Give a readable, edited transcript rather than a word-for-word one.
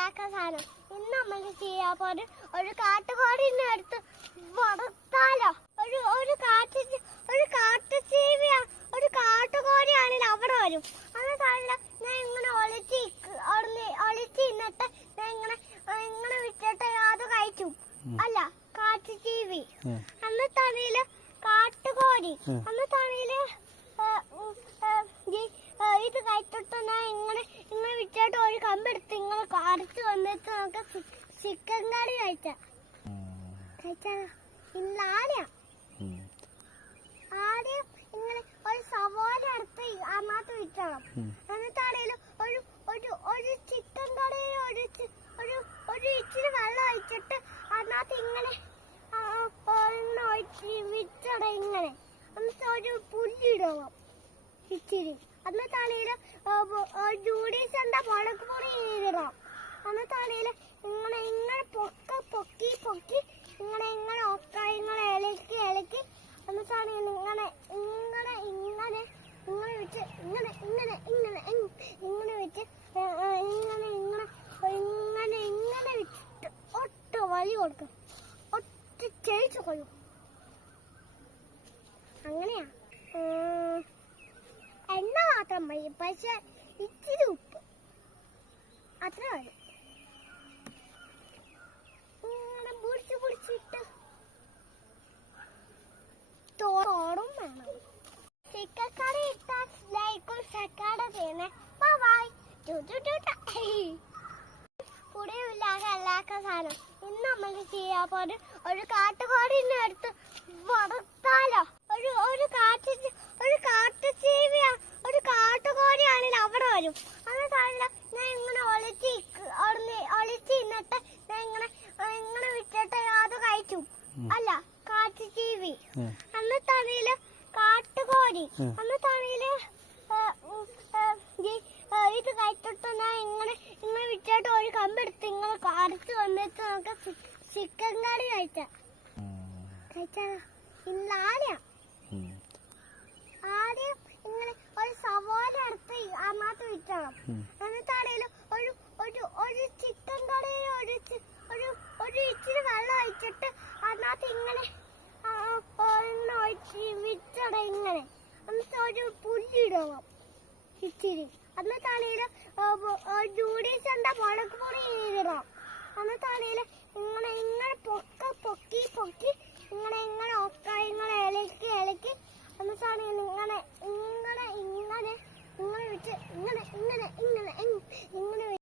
എല്ലാവർക്കും സാധനം ഇന്ന് നമ്മൾ ചെയ്യാൻ പോലെ ഒരു കാട്ടുകോടിനെ എടുത്ത് വളർത്താലോ. ഒരു കാട്ടുജീവിയാ, ഒരു കാട്ടുകോടിയാണെങ്കിൽ അവിടെ വരും. അന്നല്ല ഞാൻ ഇങ്ങനെ ഒളിച്ച് ഇന്നിട്ട് ഞാൻ ഇങ്ങനെ വിട്ടിട്ട് അത് കഴിച്ചു. അല്ല കാട്ടുജീവി. അന്നത്താണേല് കാട്ടുകോടി. അന്നത്താണേല് ഇത് കഴിച്ചിട്ട് ഞാൻ ഇങ്ങനെ വിട്ടിട്ട് ഒരു കമ്പെടുത്ത് ഇങ്ങനെ അരച്ച് വന്നിട്ട് നമുക്ക് ചിക്കൻ കറി കഴിച്ചാലോ. ഇല്ല ആദ്യം ഇങ്ങനെ ഒരു സവാള എടുത്ത് അതിനകത്ത് വിറ്റണം. എന്നിട്ടാണേലും ഒരു ചിക്കൻ കറിയിൽ ഒരു ഇച്ചിരി വെള്ളം ഒഴിച്ചിട്ട് അതിനകത്ത് ഇങ്ങനെ വിറ്റട ഇങ്ങനെ എന്നിട്ട് ഒരു പുല്ലിടണം ഇച്ചിരി. എന്നിട്ടാണേലും ജൂഡീസിന്റെ മുളക് പൊടി ഇടണം. എന്നിട്ടാണേലും ഇങ്ങനെ പൊക്കി ഇങ്ങനെ ഇളക്കി എന്നിട്ടാണെങ്കിൽ ഇങ്ങനെ വെച്ച് ഇങ്ങനെ വെച്ചിട്ട് ഒറ്റ വലി കൊടുക്കും, ഒറ്റ ചേച്ചു കൊള്ളും. അങ്ങനെയാ. എണ്ണ മാത്രം മതി, പക്ഷെ ഇച്ചിരി ഉപ്പ് അത്ര മതി. ഇങ്ങനെ പിടിച്ചിട്ട് തോടും വേണം. ചിക്കൻ കറി ഇട്ടാൽ ലൈക്കും സക്കാടെ ചെയ്യുന്നേ. ബൈ. പുടിയില്ലാതെ എല്ലാവർക്കും സാധനം ഇന്ന് നമ്മൾ ചെയ്യാൻ പോലെ ഒരു കാട്ടുകോടിനെ എടുത്ത് വളർത്താലോ. ഒരു കാട്ടുജീവിയാ, ഒരു കാട്ടുകോടിയാണെങ്കിൽ അവിടെ വരും. അന്നല്ല ഞാൻ ഇങ്ങനെ ഒളിച്ച് ഇന്നിട്ട് ഞാൻ ഇങ്ങനെ വിട്ടിട്ട് അത് കഴിച്ചു. അല്ല കാട്ടുജീവി. അന്നത്താണേല് കാട്ടുകോടി. അന്നത്താണേല് ഇത് കഴിച്ചിട്ട് ഞാൻ ഇങ്ങനെ വിട്ടിട്ട് ഒരു കമ്പെടുത്ത് ഇങ്ങനെ അരച്ച് വന്നിട്ട് നമുക്ക് ചിക്കൻ കറി കഴിച്ചാലോ. ഇല്ല ആദ്യം ഇങ്ങനെ ഒരു സവാള എടുത്ത് അതിനകത്ത് വിറ്റണം. എന്നിട്ടാണേലും ഒരു ചിക്കൻ കറിയിൽ ഒരു ഇച്ചിരി വെള്ളം ഒഴിച്ചിട്ട് അതിനകത്ത് ഇങ്ങനെ വിറ്റട ഇങ്ങനെ എന്നിട്ട് ഒരു പുല്ലിടണം ഇച്ചിരി. എന്നിട്ടാണേലും